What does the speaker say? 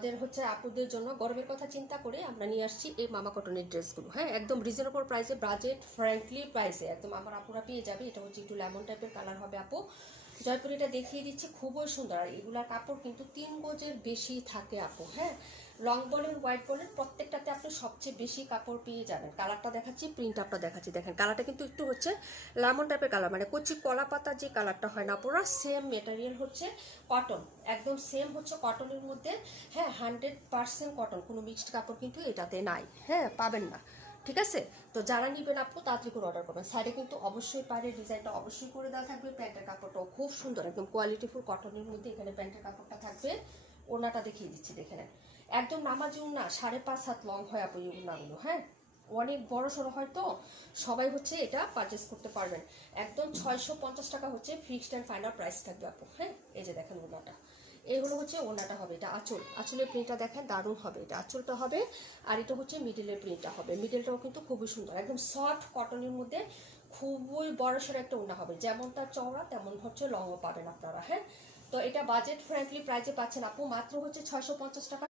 আমাদের হচ্ছে আপুদের জন্য গরমের কথা চিন্তা করে আমরা নিয়ে আসছি এই মামা কটনের ড্রেসগুলো। হ্যাঁ, একদম রিজনেবল প্রাইসে, বাজেট ফ্রেন্ডলি প্রাইসে একদম আমার আপুরা পেয়ে যাবে। এটা হচ্ছে একটু লেমন টাইপের কালার হবে আপু। জয়পুর এটা দেখিয়ে দিচ্ছি, খুবই সুন্দর। আর এগুলার কাপড় কিন্তু 3 গজের বেশি থাকে আপু। হ্যাঁ, লং বলেন হোয়াইট বলেন প্রত্যেকটাতে আপনি সবচেয়ে বেশি কাপড় পেয়ে যাবেন। কালারটা দেখাচ্ছি, প্রিন্ট আপটা দেখাচ্ছি। দেখেন কালারটা কিন্তু একটু হচ্ছে লেমন টাইপের কালার, মানে কচি কলা পাতার যে কালারটা হয় না পুরো সেম। মেটেরিয়াল হচ্ছে কটন, একদম সেম হচ্ছে কটনের মধ্যে। হ্যাঁ, 100% কটন, কোনো মিক্সড কাপড় কিন্তু এটাতে নাই। হ্যাঁ, পাবেন না। ঠিক আছে, তো যারা নিবেন আপু তাড়াতাড়ি করে অর্ডার করবেন। সাইডে কিন্তু অবশ্যই পায়ের ডিজাইনটা অবশ্যই করে দেওয়া থাকবে। প্যান্টের কাপড়টাও খুব সুন্দর, একদম কোয়ালিটিফুল কটনের মধ্যে এখানে প্যান্টের কাপড়টা থাকবে। ওনাটা দেখিয়ে দিচ্ছি, দেখে নেন। একদম নামাজি ওনা, 5.5 হাত লং হয় আপু এই ওনাগুলো। হ্যাঁ, অনেক বড় সড়ো হয়, তো সবাই হচ্ছে এটা পারচেস করতে পারবেন। একদম 650 টাকা হচ্ছে ফিক্সড অ্যান্ড ফাইনাল প্রাইস থাকবে আপু। হ্যাঁ, এই যে দেখেন ওনাটা, এগুলো হচ্ছে ওনাটা হবে। এটা আঁচল, আঁচলের প্রিন্টটা দেখেন দারুণ হবে। এটা আঁচলটা হবে, আর এটা হচ্ছে মিডিলের প্রিন্টটা হবে। মিডিলটাও কিন্তু খুবই সুন্দর, একদম সফট কটনের মধ্যে খুবই বড়সড় একটা ওনা হবে। যেমন তার চওড়া তেমন হচ্ছে লংও পাবেন আপনারা। হ্যাঁ, তো এটা বাজেট ফ্রেন্ডলি প্রাইসে পাচ্ছেন আপু, মাত্র হচ্ছে 650 টাকা।